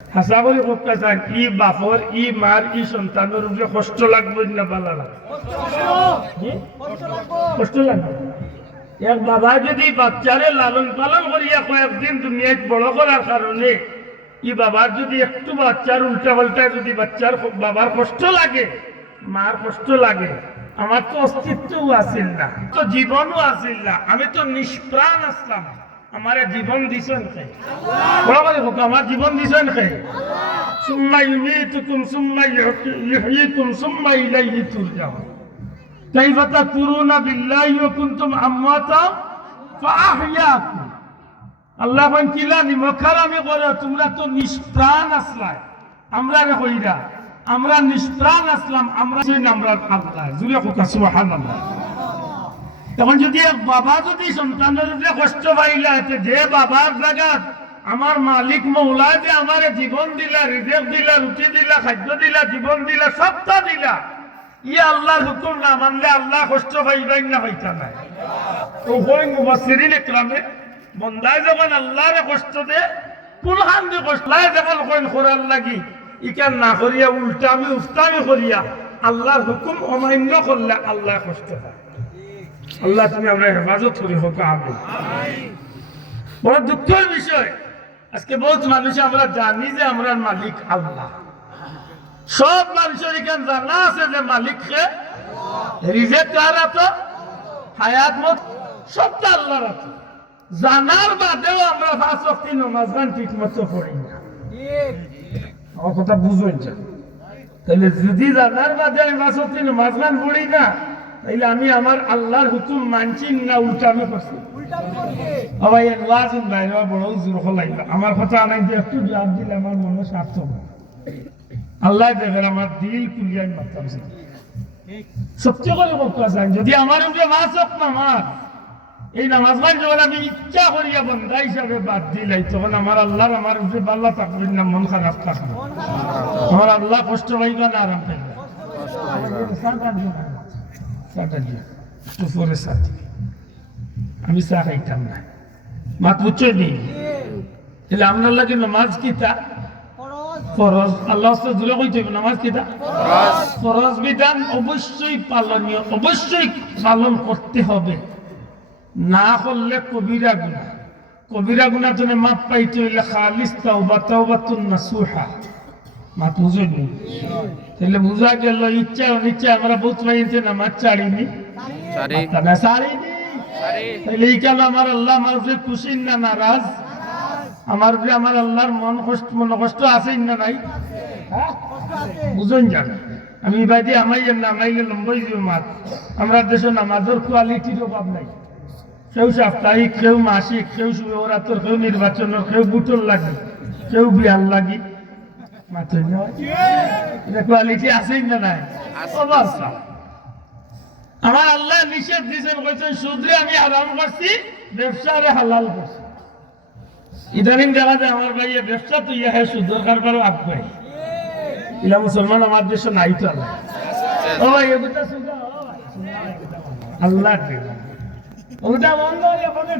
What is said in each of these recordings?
হাসা করে করতে চান ই বাপর ই মার ই সন্তানের উপরে কষ্ট লাগবে না পালা কষ্ট লাগবে। এক বাবা যদি বাচ্চারে লালন পালন করিয়া কয়েকদিন দুনিয়ায় বড় করার কারণে ই বাবার যদি একটু বাচ্চার উল্টা পাল্টায় যদি বাচ্চার বাবার কষ্ট লাগে, মার কষ্ট লাগে, আমার তো অস্তিত্বও আসিল না, তো জীবনও আসিল না, আমি তো নিষ্প্রাণ আসলাম, আমার জীবন দিছেন কে? আমার জীবন দিছেন কে? সুম্মা ইউমীতুকুম সুম্মা ইউহয়ীকুম সুম্মা ইলাইহি তুরজাউন। কাইফা তাকফুরুনা বিল্লাহি ওয়া কুনতুম আমওয়াতা ফাআহইয়াকুম। আল্লাহ বলেন কিলা নিমখারামি করো, তোমরা তো নিষ্প্রাণ আসলা, আমরা রে কইরা আমরা নিষ্প্রাণ আসলাম, আমরা আল্লাহ জুড়ে কথা সুবহানাল্লাহ। তখন যদি এক বাবা যদি সন্তানের উপরে কষ্ট পাইলা, যে বাবার জায়গা আমার মালিক মৌলা যে আমার জীবন দিলা, রিজেক দিলা, রুটি দিলা, খাদ্য দিলা, জীবন দিলা, সবটা দিলা, ইয়ে আল্লাহর হুকুম না মানলে আল্লাহ কষ্ট পাইবেন না হইতা নাই। তো হই মুফাসসিরিন ইকরামে বন্দায় যখন আল্লাহরে কষ্ট দে, কুলহান দে কষ্ট লাই যখন কইন করার লাগি ইকান না করিয়া উল্টামি উফতামি করিয়া আল্লাহর হুকুম অমান্য করলে আল্লাহ কষ্ট পায়। আল্লাহ তুমি আমরা হেফাজত করি হোক আমিন। বড় দুঃখের বিষয়, আজকে বহুত মানুষ আমরা জানি যে আমরা মালিক আল্লাহ, সব মানুষের এখানে জানা আছে যে মালিককে রিজেক কার আছে, হায়াত মত সবটা আল্লাহর আছে, জানার বাদেও আমরা পাঁচ ওয়াক্ত নামাজ গান ঠিক মতো পড়ি না। আমার কথা বুঝবেন, তাহলে যদি জানার বাদে আমি পাঁচ ওয়াক্ত নামাজ গান পড়ি না, তাইলে আমি আমার আল্লাহর হুকুম মানছি না উল্টামি করছি। আমার কথা আনাই যে একটু জবাব দিলে আমার মনে সার্থক, আল্লাহ দেখেন আমার দিল কুলিয়াই মারতাম। সত্য করে বলতে চান, যদি আমার উপরে মাছ হোক নামাজ, এই নামাজ মান যখন আমি ইচ্ছা করিয়া বন্ধা হিসাবে বাদ দিলাই, তখন আমার আল্লাহর আমার উপরে পাল্লা থাকবেন না, মন খারাপ থাকবে, আমার আল্লাহ কষ্ট পাইবা না, আরাম পাইবা। আমি চা খাইতাম না, মাত বুঝছো নি? আপনার লাগে নামাজ কিতা ফরজ, আল্লাহ দূরে কইতে নামাজ কিতা ফরজ বিধান অবশ্যই পালনীয়, অবশ্যই পালন করতে হবে, না করলে কবিরা গুনাহ। কবিরা গুনাহ জন্য মাপ পাইতে হইলে খালিস তাওবা, তাওবাতুন নাসুহা। মাত বুঝো নি? তাহলে বুঝা গেল ইচ্ছা অনিচ্ছা আমরা বহুত পাইছে নামাজ ছাড়িনি, ছাড়িনি। তাহলে এই কাল আমার আল্লাহ আমার উপরে খুশি না নারাজ? আমার উপরে আমার আল্লাহর মন কষ্ট আছে না নাই? বুঝুন যান, আমি বাইদি আমাইলেন না, আমাইলে লম্বই যে মাত, আমরা দেশে নামাজের কোয়ালিটির অভাব নাই। কেউ সাপ্তাহিক, কেউ মাসিক, কেউ শিবরাত্রির, কেউ নির্বাচনের, কেউ বুটর লাগি, কেউ বিহার লাগি, কোয়ালিটি আছেই না নাই? আমার আল্লাহ নিষেধ দিয়েছেন, বলছেন সুদরে আমি হারাম করছি, ব্যবসারে হালাল করছি। ইদানিং দেখা যায় আমার ভাইয়া ব্যবসা তো ইয়া হয় সুদর কারবারও আগ্রহী, ইলা মুসলমান আমার দেশে নাই তো। ও ভাই এগুলা সুদা আল্লাহ ওটা বন্ধ হয়ে পড়ে,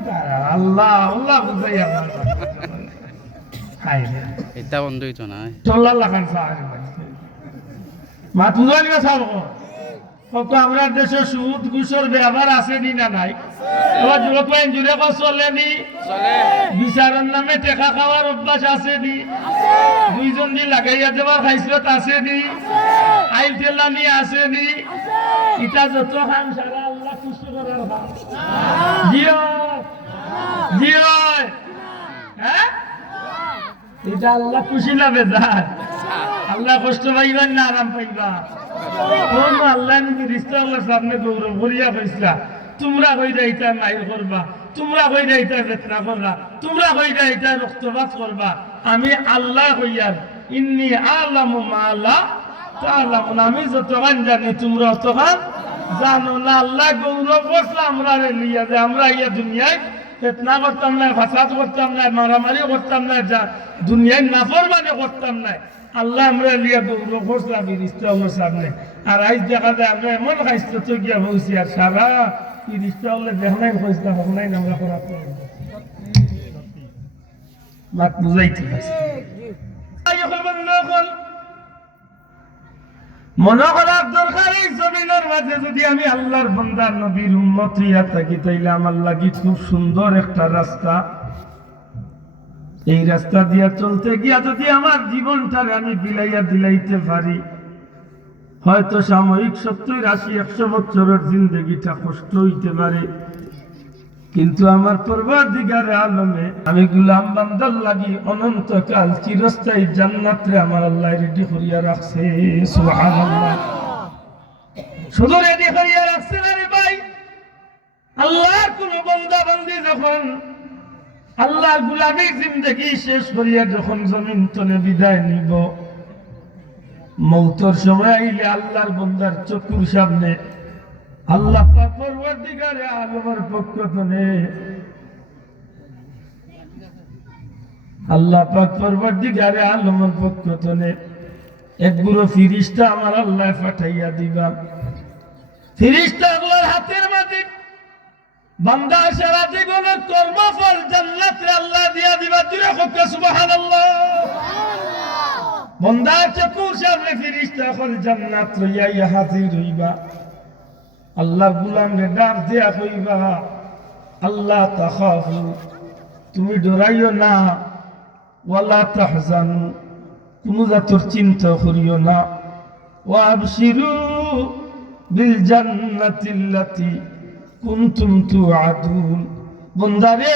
আল্লাহ আল্লাহ বুঝাই আমার এটা বন্ধ হইতো না চল্লা লাখান মা তুজানি সাব কত আমরা দেশে সুদ ঘুষের ব্যবহার আছে নি না নাই? আবার যুবক ভাই জুড়ে চলেনি, বিচারের নামে টেকা খাওয়ার অভ্যাস আছে নি, দুইজন দি লাগাইয়া দেবার খাইছিল আছে নি, আইল তেলানি আছে নি, ইটা যত খান সারা আল্লাহ খুশি করার খান জিও জিও, হ্যাঁ এটা আল্লাহ খুশি না বেজার? আল্লাহ কষ্ট পাইবেন না আরাম পাইবা? আল্লাহ রিস্তার সামনে গৌরব করিয়া পাইছিলা, তোমরা কইরা এটা নাইল করবা, তোমরা কইরা এটা বেতনা করবা, তোমরা কইরা এটা রক্তপাত করবা। আমি আল্লাহ কইয়ার ইন্নী আলামু মা লা তা'লামুন, আমি যতখান জানি তোমরা অতখান জানো না। আল্লাহ গৌরব করছে আমরা লিয়া যে আমরা ইয়া দুনিয়ায় ফিতনা করতাম না, ফাসাদ করতাম না, মারামারি করতাম না, দুনিয়ায় নাফরমানি করতাম না। আল্লাহ আমরা লিয়া গৌরব করছিলাম রিস্তাউলের সামনে। আর আজ দেখা যায় আমরা এমন খাইস্ত তো গিয়া বলছি, আর সারা রিস্তাউলে দেখনাই খাইস্তা হোক নাই আমরা করা মাত বুঝাইতে পারছি। মনে করার দরকার এই জমিনের মাঝে যদি আমি আল্লাহর বান্দার নবীর উম্মত হইয়া থাকি তাইলে আমার লাগি খুব সুন্দর একটা রাস্তা। এই রাস্তা দিয়া চলতে গিয়া যদি আমার জীবনটারে আমি বিলাইয়া দিলাইতে পারি, হয়তো সাময়িক 70-80-100 বছরের জিন্দগিটা কষ্ট হইতে পারে, কিন্তু আমার পরওয়ারদিগারে আলমে আমি গোলাম বান্দার লাগি অনন্তকাল চিরস্থায়ী জান্নাতরে আমার আল্লাহ রেডি করিয়া রাখছে। সুবহানাল্লাহ। শুধু রেডি করিয়া রাখছে না রে ভাই, আল্লাহর কোন বান্দা বান্দি যখন আল্লাহর গোলামির জিন্দেগি শেষ করিয়া যখন জমিন তলে বিদায় নিব, মৌতের সময় আইলে আল্লাহর বান্দার চক্ষুর সামনে আল্লাহ পাক পরওয়ারদিগারে আলমের পক্ষ থেকে আল্লাহ পাক পরওয়ারদিগারে আলমের পক্ষ থেকে এক গুরু ফিরিস্তা আমার আল্লাহ পাঠাইয়া দিবা। ফিরিস্তা আল্লাহর হাতের মাঝে বান্দা সারা জীবনের কর্মফল জান্নাতে আল্লাহ দিয়া দিবা। জুড়ে হোক সুবহানাল্লাহ। বান্দার চক্ষুর সামনে ফিরিস্তা হল জান্নাত লইয়া হাজির হইবা। আল্লাহর গোলামরে ডাক দিয়া কইবা, আল্লাহ তাখাফু, তুমি ডরাইও না, ওয়ালা তাহজানু, কোনো জাতর চিন্তা করিও না, ওয়া আবশিরু বিল জান্নাতিল্লাতি কুনতুম তুআদুন। বান্দারে,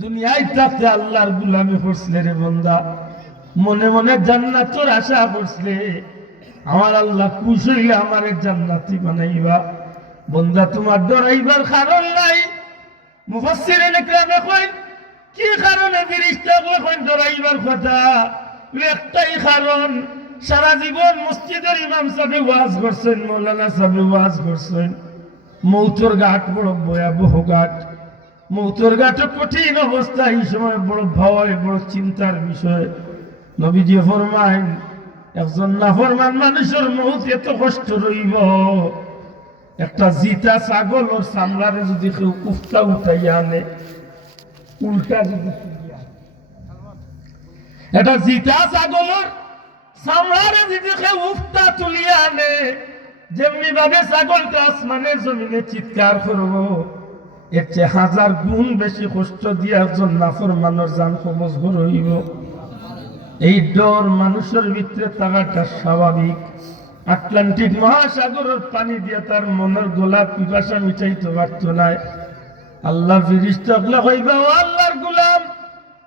দুনিয়ায় থাকতে আল্লাহর গোলামি করছিলে রে বান্দা, মনে মনে জান্নাতের আশা করছিলে, আমার আল্লাহ খুশ হইলে আমার জান্নাতি বানাইবা। বন্দা তোমার ডরাইবার কারণ নাই। মুফাসসিরিন ইকরামে কইন, কি কারণে ফেরেশতা কইন ডরাইবার কথা? একটাই কারণ, সারা জীবন মসজিদের ইমাম সাহেব ওয়াজ করছেন, মাওলানা সাহেব ওয়াজ করছেন, মৌতের ঘাট বড় ভয়াবহ ঘাট, মৌতের ঘাটে কঠিন অবস্থা, এই সময় বড় ভয়, বড় চিন্তার বিষয়। নবীজি ফরমায়েন, একজন নাফরমান মানুষের মৌত এত কষ্ট রইব, একটা জিতা ছাগল ওর চামড়ারে যদি কেউ উফতা উঠাইয়া আনে, উল্টা যদি একটা জিতা ছাগলের চামড়ারে যদি কেউ উফতা তুলিয়া আনে, যেমনি ভাবে ছাগলটা আসমানে জমিনে চিৎকার করব, এর চেয়ে 1000 গুণ বেশি কষ্ট দিয়ে একজন নাফরমানের জান কবজ হইব। এই ডর মানুষের ভিতরে থাকাটা স্বাভাবিক। আটলান্টিক মহাসাগরের পানি দিয়ে তার মনের গোলা পিপাসা মিটাইতে পারত না। আল্লাহ ফেরেশতাগুলো কইবা, ও আল্লাহর গোলাম,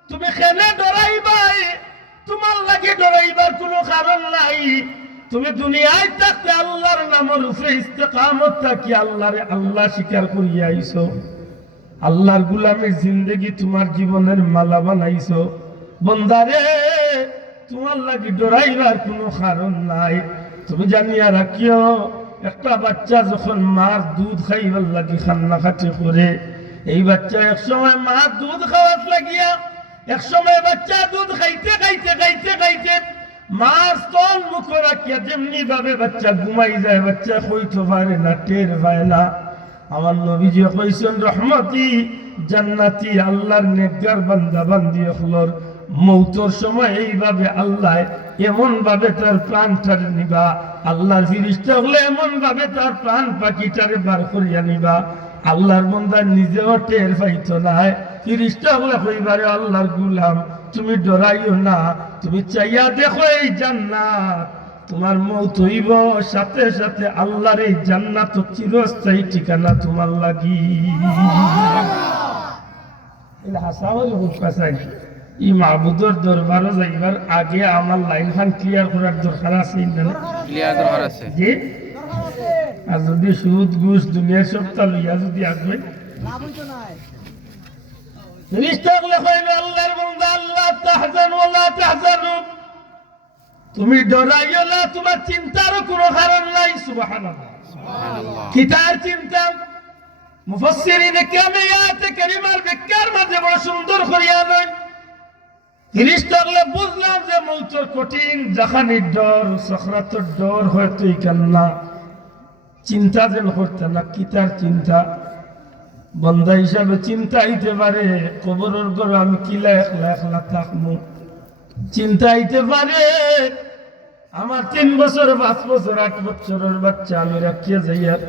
তুমি কেনে ডরাইবাই? তোমার লাগে ডরাইবার কোনো কারণ নাই। তুমি দুনিয়ায় থাকতে আল্লাহর নামের উপরে ইস্তেকামত থাকি আল্লাহরে আল্লাহ স্বীকার করিয়া আইছো, আল্লাহর গোলামের জিন্দেগি তোমার জীবনের মালা বানাইছো। বন্দারে, তোমার লাগি ডরাইবার কোনো কারণ নাই। তুমি জানিয়া রাখিও, একটা বাচ্চা যখন মার দুধ খাইবার লাগি কান্নাকাটি করে, এই বাচ্চা একসময় মার দুধ খাওয়ার লাগিয়া, একসময় বাচ্চা দুধ খাইতে খাইতে খাইতে খাইতে মার স্তন মুখ রাখিয়া যেমনি ভাবে বাচ্চা ঘুমাই যায়, বাচ্চা কইতে পারে না, টের পায় না। আমার নবীজি কইছেন, রহমতি জান্নাতি আল্লাহর নেককার বান্দা বান্দি হলর মৌতের সময় এইভাবে আল্লাহ এমন ভাবে তার প্রাণটারে নিবা, আল্লাহর ফেরেশতা হলে এমন ভাবে তার প্রাণ পাখিটারে বার করিয়া নিবা, আল্লাহর বান্দা নিজেও টের পাইতো না। ফেরেশতা হলে কইবারে, আল্লাহর গোলাম, তুমি ডরাইও না, তুমি চাইয়া দেখো এই জান্নাত, তোমার মৌত হইব, সাথে সাথে আল্লাহর এই জান্নাত চিরস্থায়ী ঠিকানা তোমার লাগি। ই মাহবুদর দরবারে যাইবার আগে আমার লাইন খান ক্লিয়ার করার দরকার আছে জি। আর যদি সুদ ঘুষ দুনিয়ার সবটা লইয়া যদি আসবে, আল্লাহর বান্দা, আল্লাহ তাহজানু ওয়ালা তাহজানু, তুমি ডরাইও না, তোমার চিন্তারও কোনো কারণ নাই। সুবহানাল্লাহ। কি তার চিন্তা? মুফাসসিরিন কিরাম আয়াতে কারিমার ব্যাখ্যার মাঝে বড় সুন্দর করিয়া নয়, ফেরেশতাগুলো বুঝলাম যে মৌতের কঠিন জাহানির ডর, সাকরাতের ডর হয়তো ইকান্না চিন্তা যেন করতে না। কি তার চিন্তা? বন্দা হিসাবে চিন্তা হইতে পারে, কবরের ঘরে আমি কিলা একলা একলা থাকবো, চিন্তা হইতে পারে আমার 3 বছর 5 বছর 8 বছরের বাচ্চা আমি রাখিয়া যাই, আর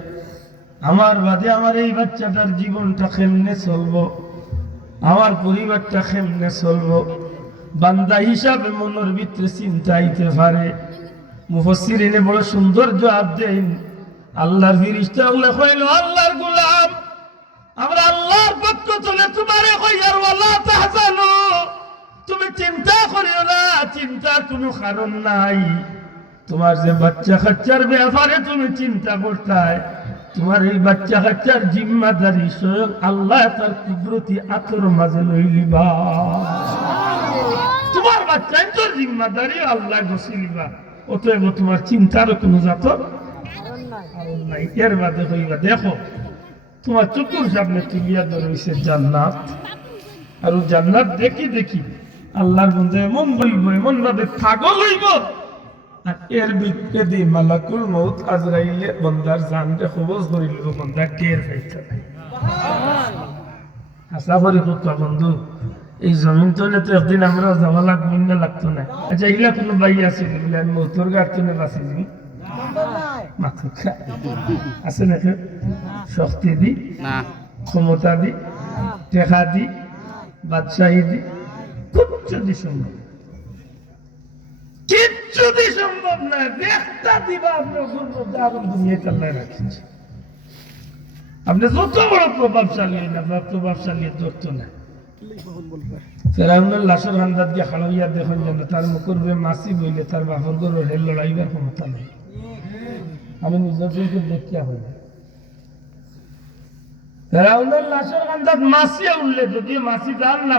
আমার বাদে আমার এই বাচ্চাটার জীবনটা কেমনে চলবো, আমার পরিবারটা কেমনে চলবো। বান্দা হিসাবে মনের ভিতরে চিন্তা হইতে পারে। মুফাসসিরিনে বড় সুন্দর জবাব দেন। আল্লাহর ফেরেশতা বলে কইল, আল্লাহর গোলাম, আমরা আল্লাহর পক্ষ থেকে তোমারে কই আর ওয়ালা তাহজানু, তুমি চিন্তা করিও না, চিন্তার কোনো কারণ নাই। তোমার যে বাচ্চা কাচ্চার ব্যাপারে তুমি চিন্তা করতাই, তোমার এই বাচ্চা কাচ্চার জিম্মাদারি স্বয়ং আল্লাহ তার কুদরতি আতর মাঝে লইলিবা। তোমার বাচ্চাই তোর জিম্মাদারি আল্লাহ গছিলিবা, অতএব তোমার চিন্তার কোনো জাত কারণ নাই। এর বাদে হইবা দেখো তোমার চতুর সামনে তুলিয়া ধরেছে জান্নাত, আর জান্নাত দেখি দেখি আল্লাহর বন্ধু এমন হইব, এমন ভাবে পাগল হইব, আর এর ভিতরে দিয়ে মালাকুল মউত আজরাইলে বন্দার জানটা কবজ করিল, বন্দা টের পাইতে নাই। আশা করি কথা বন্ধু, এই জমিন তলে তো একদিন আমরা যাওয়া লাগবো না, লাগতো না। আচ্ছা এগুলা কোনো বাই আছে এগুলা মৌতর গাড়তনে বাঁচি যাবি আছে নাকি? শক্তি দি, ক্ষমতা দি, টেকা দি, বাদশাহী দি, কিচ্ছু দি সম্ভব, কিচ্ছু দি সম্ভব না। একটা দিবা আপনার দুনিয়াতে আল্লাহ রাখিছে। আপনি যত বড় প্রভাবশালী না বা প্রভাবশালী ধরতো না। ফেরাউনের লাশের আন্দাজ গিয়ে খাড়াইয়া দেখুন যেন তার মুখের মাসি বইলে তার বাপর গরু রেল লড়াইবার ক্ষমতা নেই। আমি নিজের চোখে দেখিয়া হই না। ফেরাউনের লাশের আন্দাজ মাসিয়া উঠলে যদি মাসি দান না